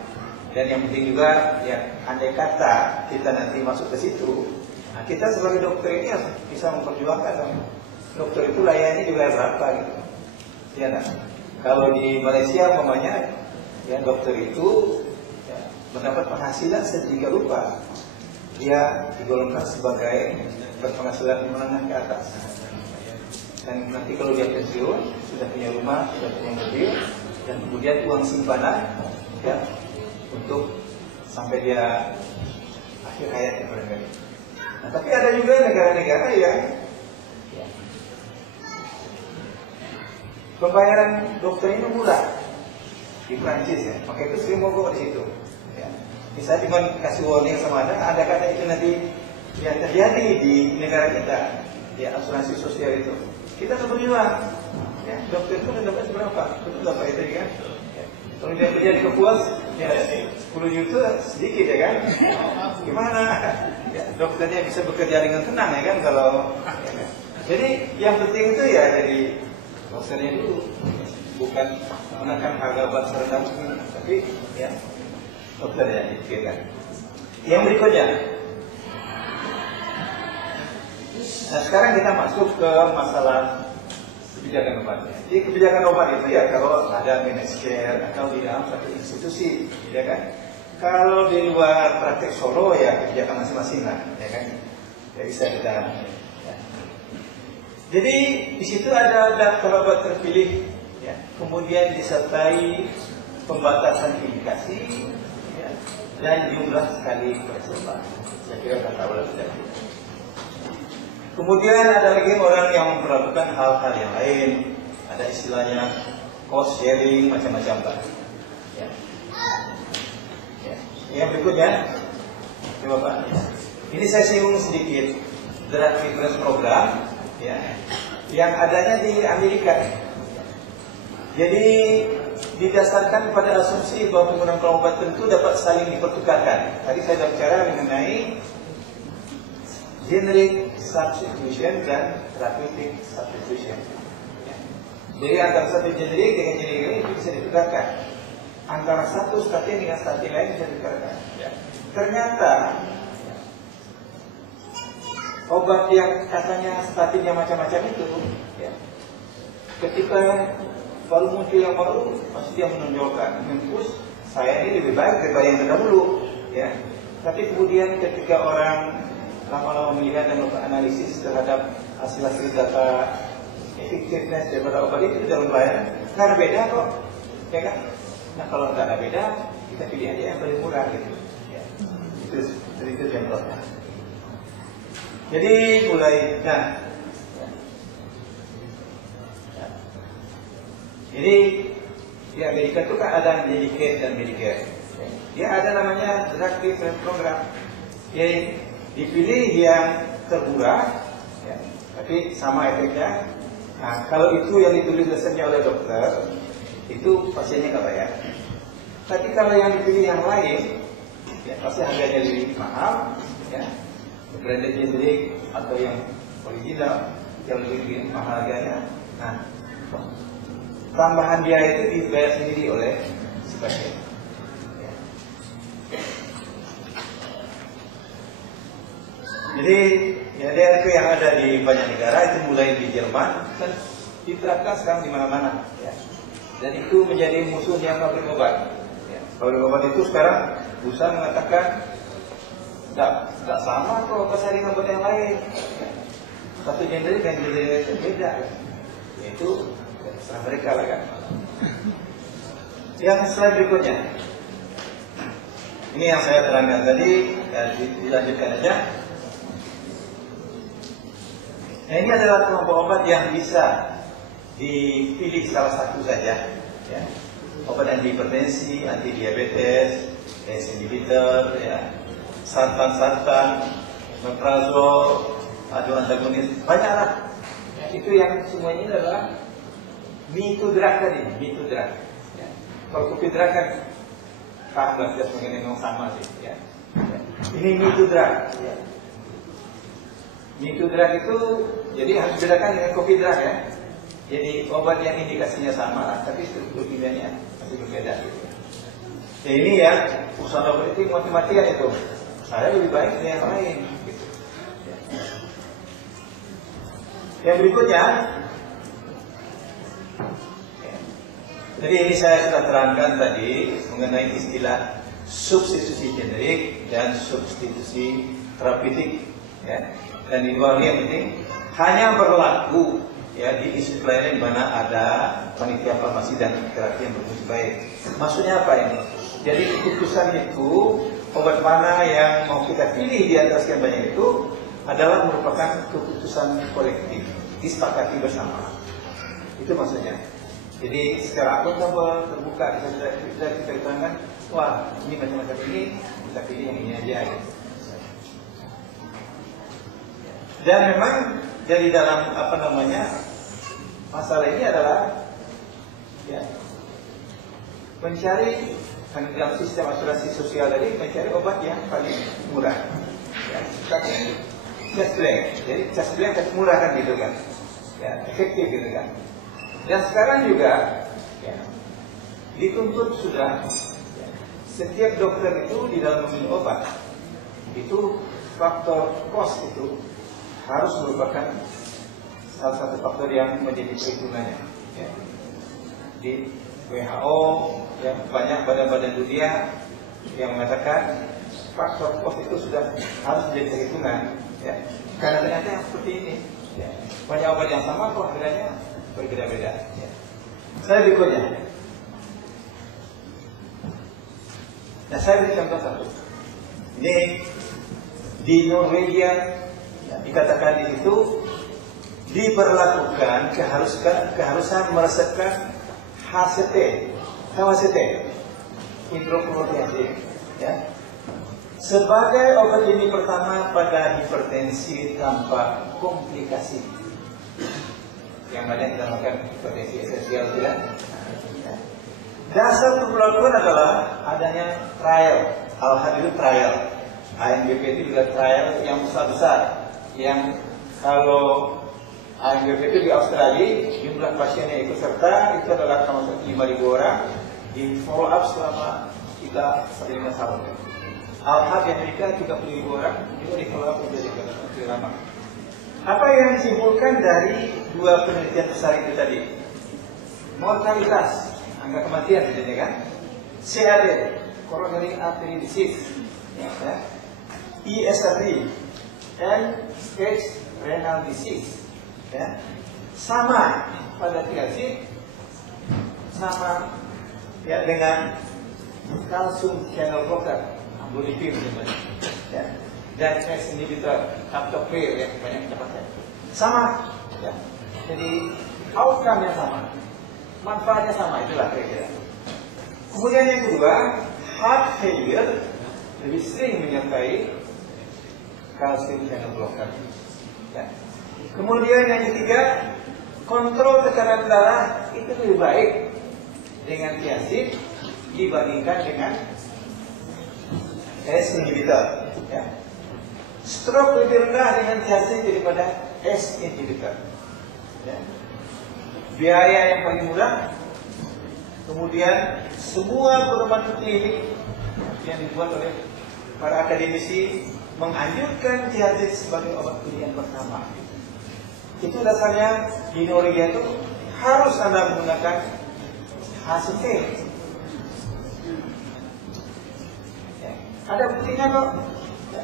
Dan yang penting juga, ya, andai kata kita nanti masuk ke situ, nah, kita sebagai dokter ini bisa memperjuangkan dong. Dokter itu layani juga berapa gitu. Ya, nah, kalau di Malaysia umpamanya ya dokter itu ya, mendapat penghasilan sedemikian rupa, dia digolongkan sebagai berpenghasilan menengah ke atas. Dan nanti kalau dia pensiun sudah punya rumah, sudah punya mobil, dan kemudian uang simpanan ya untuk sampai dia akhir hayatnya barangkali. Nah, tapi ada juga negara-negara yang pembayaran dokter ini murah di Prancis ya, maka itu sering mogok di situ. Ya. Bisa cuma kasih warning sama ada kata itu nanti ya terjadi di negara kita, ya asuransi sosial itu. Kita berjuang, ya dokter itu dapat berapa? Betul apa itu kan? Ya. Kalau dia kerja di Kapuas, ya 10 juta sedikit ya kan? Gimana? Ya, dokternya bisa bekerja dengan tenang ya kan kalau. Ya, kan? Jadi yang penting itu ya jadi dokternya itu bukan menekan harga obat serendah mungkin, tapi ya dokter yang dipikirkan. Yang berikutnya, nah sekarang kita masuk ke masalah kebijakan obatnya. Jadi kebijakan obat itu ya kalau ada managed care atau di dalam satu institusi, ya kan. Kalau di luar praktek solo ya kebijakan masing-masing lah, ya kan. Ya bisa kita. Jadi di situ ada daftar obat terpilih, ya. Kemudian disertai pembatasan indikasi, ya, dan jumlah sekali percobaan. Saya kira kan tahu lah sudah. Kemudian ada lagi orang yang memperlakukan hal-hal yang lain, ada istilahnya cost sharing macam-macam lah. Ya. Ya. Yang berikutnya, coba Pak. Ini saya singgung sedikit draft reference program. Ya, yang adanya di Amerika. Jadi didasarkan pada asumsi bahwa penggunaan obat tertentu dapat saling dipertukarkan. Tadi saya sudah bicara mengenai generic substitution dan therapeutic substitution. Jadi antara satu generik dengan generik lain itu bisa ditukarkan. Antara satu statin dengan statin lain bisa ditukarkan. Ternyata obat yang katanya statin yang macam-macam itu, ketika baru muncul yang baru, pasti dia menonjolkan, mempush saya ini lebih baik daripada yang terdahulu. Tapi kemudian ketika orang lama-lama melihat dan melakukan analisis terhadap hasil-hasil data efektivitas daripada obat itu dalam pelayanan, nggak ada beda kok, ya kan? Nah kalau nggak ada beda, kita pilih aja yang paling murah gitu. Itu yang pertama. Jadi mulai, jadi di Amerika itu kan ada Medicaid dan Medicare. Dia ada namanya drug preference program. Jadi dipilih yang termurah, tapi sama efeknya. Nah, kalau itu yang ditulis resepnya oleh dokter, itu pasiennya nggak bayar. Tapi kalau yang dipilih yang lain, pasti harganya lebih mahal, branded generic atau yang original yang lebih mahal harganya. Nah, tambahan biaya itu dibayar sendiri oleh si pasien. Jadi DRP yang ada di banyak negara itu mulai di Jerman dan diterapkan sekarang di mana-mana. Dan itu menjadi musuhnya pabrik obat. Pabrik obat itu sekarang berusaha mengatakan tidak sama kok pasar dengan obat yang lain. Satu generik dan generik itu beda. Yaitu serah mereka lah kan. Yang slide berikutnya. Ini yang saya terangkan tadi, dilanjutkan aja. Nah, ini adalah kelompok obat yang bisa dipilih salah satu saja. Obat anti hipertensi, anti diabetes, ACE inhibitor, sartan, meprazol, antagonis, banyaklah. Itu yang semuanya adalah me to drug tadi, me to drug. Kalau kopi drug kan paham lah kita mengenai yang sama sih. Ini me to drug. Me to drug itu jadi harus bedakan dengan kopi drug ya. Jadi obat yang indikasinya sama, tapi struktur kimianya masih berbeda. Ini ya usaha obat itu mati-matian itu. Saya lebih baik dari yang lain. Gitu. Yang berikutnya, jadi ini saya sudah terangkan tadi mengenai istilah substitusi generik dan substitusi terapeutik. Dan di luar ini yang penting hanya berlaku di isu pelayanan di mana ada panitia farmasi dan terapi yang berfungsi baik. Maksudnya apa ini? Jadi keputusan itu obat mana yang mau kita pilih di antara sekian banyak itu adalah merupakan keputusan kolektif, disepakati bersama. Itu maksudnya. Jadi secara akuntabel terbuka kita terangkan, wah ini macam-macam ini, kita pilih yang ini aja. Dan memang dari dalam masalah ini adalah mencari dalam sistem asuransi sosial tadi mencari obat yang paling murah. Tapi just blank, jadi just blank tapi murah kan gitu kan, efektif gitu kan. Dan sekarang juga dituntut sudah setiap dokter itu di dalam memilih obat itu faktor cost itu harus merupakan salah satu faktor yang menjadi perhitungannya. Di WHO banyak badan-badan dunia yang mengatakan faktor cost itu sudah harus menjadi perhitungan. Karena ternyata yang seperti ini banyak obat yang sama kok harganya berbeda-beda. Saya berikutnya. Nah, saya beri contoh satu. Ini di Norwegia dikatakan di situ diberlakukan keharusan meresepkan HCT, hidrokloropropin, sebagai obat ini pertama pada hipertensi tanpa komplikasi. yang banyak kita makan potensi esensial tidak. Dasar pemblokiran adalah adanya trial. Al-Had itu trial. ANBP itu juga trial yang besar-besar. Yang kalau ANBP itu di Australia jumlah pasien yang ikut serta itu adalah termasuk 5.000 orang di follow up selama kita 1 tahun. Al-Had di Amerika 30.000 orang juga di follow up menjadi lama. Apa yang disimpulkan dari 2 penelitian besar itu tadi? Mortalitas, angka kematian tentunya kan, CAD, coronary artery disease, ya, ESRD, end-stage renal disease, ya, sama pada TLC, sama ya dengan kalsium channel blocker, amlodipine misalnya, ya, dan S inhibitor, captopril yang banyak kita pakai, sama, ya. Jadi outcome-nya sama. Manfaatnya sama, itulah kira-kira. Kemudian yang kedua, heart failure lebih sering menyertai kalsium channel blocker. Ya. Kemudian yang ketiga, kontrol tekanan darah itu lebih baik dengan thiazid dibandingkan dengan S inhibitor. Ya. Stroke lebih rendah dengan thiazid daripada S inhibitor. Ya. Biaya yang paling murah, kemudian semua pedoman klinik yang dibuat oleh para akademisi menganjurkan thiazid sebagai obat pilihan pertama. Itu dasarnya di Norwegia itu harus Anda menggunakan HCT. Ya. Ada buktinya kok,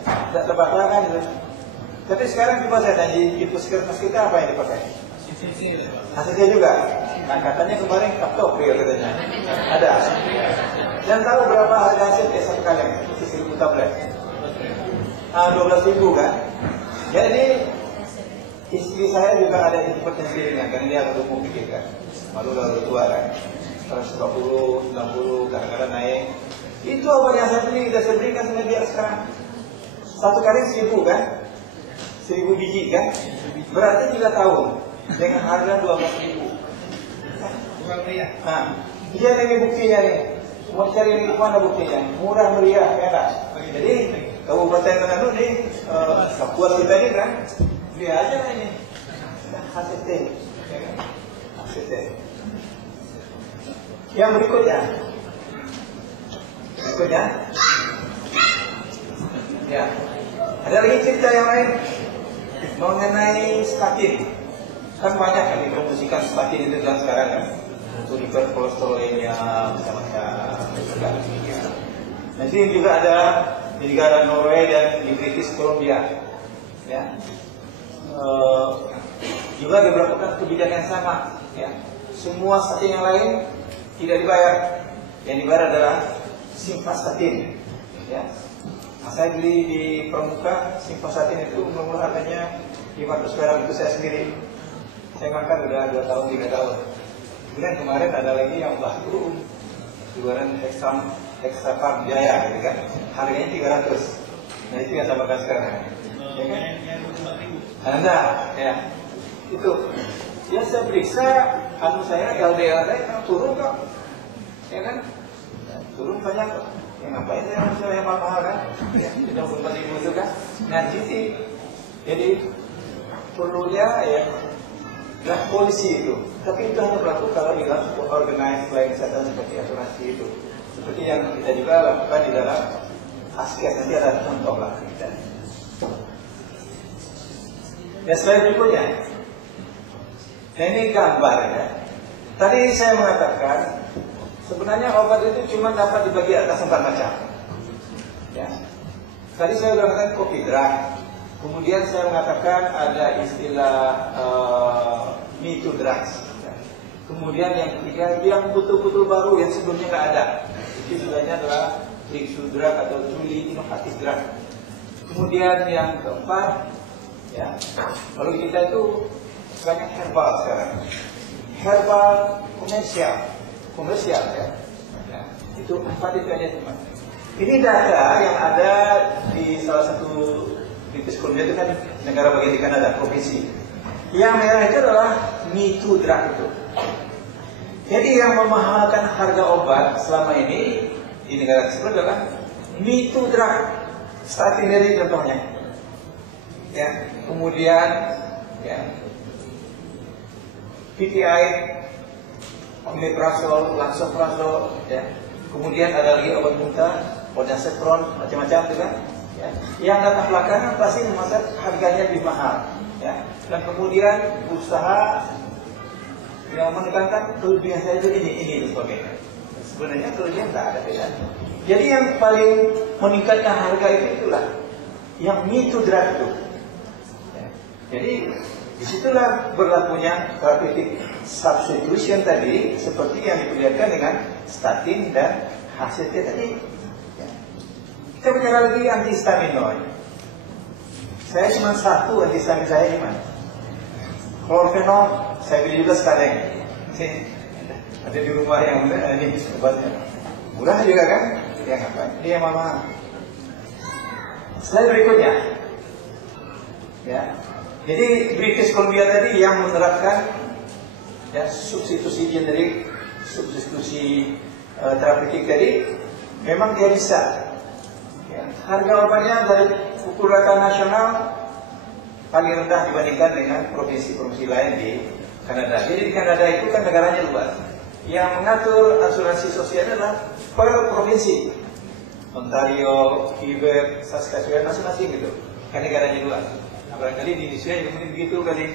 tidak terbatakan gitu. Tapi sekarang coba saya tanya di puskesmas kita apa yang dipakai? HCT juga. Nah katanya kemarin captopril katanya. Ada. Dan tahu berapa harga HCT satu kaleng? 1.000 tablet. 12.000 kan? Jadi istri saya juga ada hipertensi ringan kan, dia agak gemuk dikit kan. Malu lalu tua kan. 140, 90, kadang-kadang naik. Itu obat yang saya beli, sudah saya berikan sama dia sekarang. Satu kali 1.000 kan? 1.000 biji kan? Berarti 3 tahun. Dengan harga 12.000. Nah, dia ini buktinya nih. Mau cari di mana buktinya? Murah meriah, enak. Jadi Kabupaten Manado nih, Papua kita ini kan, beli aja ini. HCT, HCT. Yang berikutnya, ya, ada lagi cerita yang lain mengenai statin. Kan banyak yang dipromosikan statin itu kan sekarang kan, untuk hiperkolesterolemia macam-macam. Nanti juga ada di negara Norway dan di British Columbia, ya, juga diberlakukan kebijakan yang sama. Ya. Semua statin yang lain tidak dibayar, yang dibayar adalah simvastatin. Ya. Nah, saya beli di Pramuka simvastatin itu murah harganya 500 perak, itu saya sendiri. Saya makan udah 2 tahun, 3 tahun. Kemudian kemarin ada lagi yang baru, jualan Hexafarm Jaya gitu kan. Harganya 300. Nah itu yang saya makan sekarang. Ya kan? Anda, ya. Itu. Ya saya periksa, saya LDL saya turun kok. Ya kan? Turun banyak kok. Ya ngapain saya yang mahal kan? Ya, 34.000 itu kan. Nah jadi perlunya ya dan polisi itu, tapi itu hanya berlaku kalau di dalam sebuah organisasi lain kesehatan seperti asuransi itu, seperti yang kita juga lakukan di dalam ASKES. Nanti ada contoh lah kita. Ya slide berikutnya. Nah ini gambar ya. Tadi saya mengatakan sebenarnya obat itu cuma dapat dibagi atas 4 macam. Ya. Tadi saya sudah mengatakan kopi drug. Kemudian saya mengatakan ada istilah me too drugs. Kemudian yang ketiga yang betul-betul baru yang sebelumnya nggak ada. Itu istilahnya adalah breakthrough drug atau truly inovative drug. Kemudian yang keempat, ya, kalau kita itu banyak herbal sekarang. Herbal komersial ya. Ya. Itu 4 itu aja teman. Ini data yang ada di salah satu British Columbia itu kan negara bagian di Kanada, provinsi. Yang merah itu adalah Me Too drug itu. Jadi yang memahalkan harga obat selama ini di negara tersebut adalah Me Too drug. Statin dari contohnya. Ya, kemudian ya, PPI, omeprazol, lansoprazol, ya. Kemudian ada lagi obat muntah, ondansetron, macam-macam juga. Ya. Yang datang belakangan pasti memasang harganya lebih mahal. Ya. Dan kemudian usaha yang menekankan kelebihan saya itu ini dan sebagainya. Sebenarnya kelebihan tidak ada bedanya. Jadi yang paling meningkatkan harga itu itulah yang Me Too drug itu. Ya. Jadi disitulah berlakunya therapeutic substitution tadi, seperti yang diperlihatkan dengan statin dan hasilnya tadi. Ya. Kita bicara lagi antihistaminoid. Saya cuma satu antihistamin saya di mana? Klorfenol, saya beli juga sekarang. Ada di rumah yang ini obatnya. Murah juga kan? Ya ngapain? Ini yang mama. Slide berikutnya. Ya. Jadi British Columbia tadi yang menerapkan ya substitusi generik, substitusi terapeutik tadi, memang dia bisa. Ya. Harga obatnya dari pukul rata nasional paling rendah dibandingkan dengan provinsi-provinsi lain di Kanada. Jadi di Kanada itu kan negaranya luas. Yang mengatur asuransi sosial adalah per provinsi. Ontario, Quebec, Saskatchewan, masing-masing gitu. Kan negaranya luas. Barangkali di Indonesia juga mungkin begitu kali.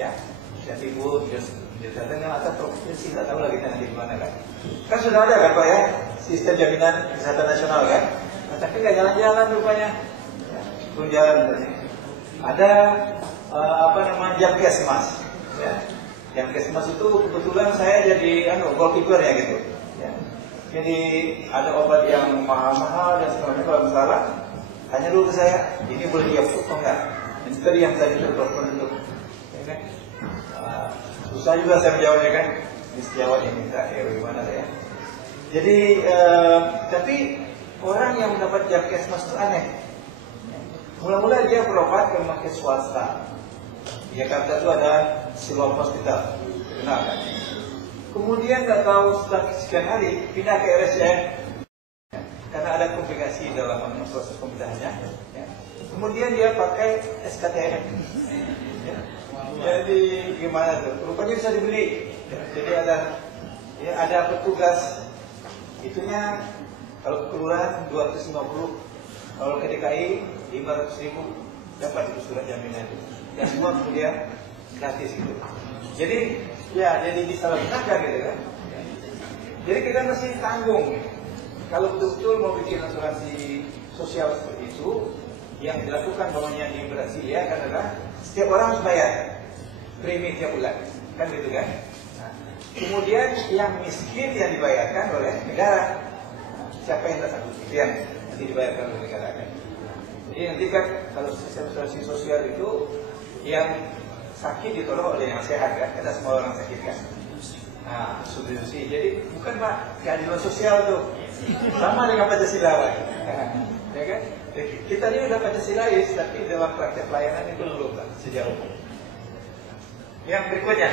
Ya, Indonesia Timur, Jawa atau provinsi, tidak tahu lagi nanti di mana kan. Kan sudah ada kan Pak ya, sistem jaminan kesehatan nasional kan. Nah, tapi nggak jalan-jalan rupanya. Ya, belum jalan berarti. Ada Jamkesmas. Ya. Jamkesmas itu kebetulan saya jadi goalkeeper ya gitu. Ya. Jadi ada obat yang mahal-mahal dan sebenarnya kalau salah, tanya dulu ke saya, ini boleh di-approve atau enggak? Ini tadi yang tadi telepon untuk, ya kan? Susah juga saya menjawabnya kan. Ini sejawab yang minta ya bagaimana ya. Jadi tapi orang yang mendapat Jamkesmas itu aneh. Mula-mula dia berobat ke rumah sakit swasta. Di Jakarta itu ada Siloam Hospital, kenal kan? Kemudian nggak tahu setelah sekian hari pindah ke RSCM karena ada komplikasi dalam proses pembedahannya. Ya. Kemudian dia pakai SKTM. Ya. Jadi gimana tuh? Rupanya bisa dibeli. Ya. Jadi ada petugas. Itunya kalau kelurahan 250, kalau ke DKI 500.000 dapat itu surat jaminan itu. Dan semua kemudian gratis gitu. Jadi ya jadi disalahgunakan gitu kan. Jadi kita mesti tanggung. Kalau betul-betul mau bikin asuransi sosial seperti itu, yang dilakukan namanya di Brasilia kan adalah setiap orang harus bayar premi tiap bulan, kan gitu kan. Nah, kemudian yang miskin yang dibayarkan oleh negara. Nah, siapa yang tak sanggup itu yang nanti dibayarkan oleh negara kan. Jadi nanti kan kalau sistem asuransi sosial itu yang sakit ditolong oleh yang sehat kan, karena semua orang sakit kan. Nah, substitusi. Jadi bukan Pak, keadilan sosial tuh sama dengan Pancasila Pak. Ya kan? Kita ini udah Pancasilais, tapi dalam praktek pelayanan itu belum Pak, sejauh. Yang berikutnya,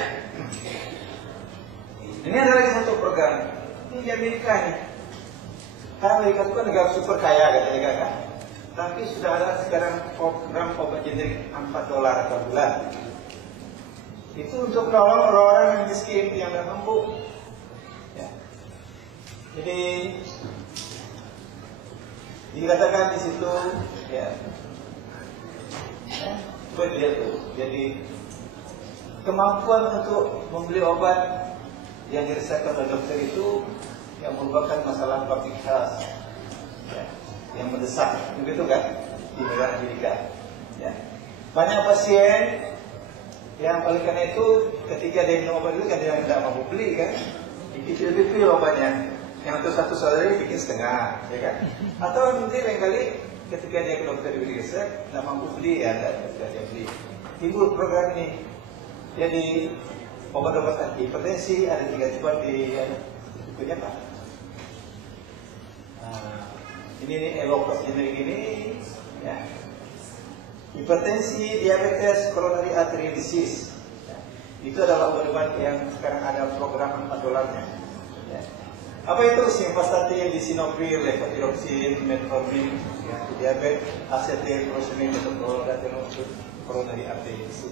ini ada lagi satu program. Ini di Amerika nih. Karena Amerika itu kan negara super kaya katanya kan. Tapi sudah ada sekarang program obat generik $4 per bulan. Itu untuk menolong orang-orang yang miskin, yang tidak mampu. Ya. Jadi dikatakan di situ, ya, dia tuh. Jadi kemampuan untuk membeli obat yang diresepkan oleh dokter itu yang merupakan masalah public health. Ya. Yang mendesak, begitu kan, di negara Amerika. Ya. Banyak pasien yang paling karena itu ketika dia minum obat itu kan dia tidak mampu beli kan, dipikir-pikir obatnya, yang untuk satu saudari bikin setengah, ya kan? Atau nanti lain kali ketika dia ke dokter diberi resep tidak mampu beli ya, tidak dia beli. Timbul program ini, jadi obat-obat hipertensi ada 3 coba di bukunya Pak. Ini Elocos generik ini, ya. Hipertensi, diabetes, coronary artery disease, Itu adalah obat-obat yang sekarang ada program $4-nya. Ya. Apa itu? Simvastatin, lisinopril, levotiroxin, metformin, diabetes, acetyl, furosemide, metoprolol, dan koronari arteritis.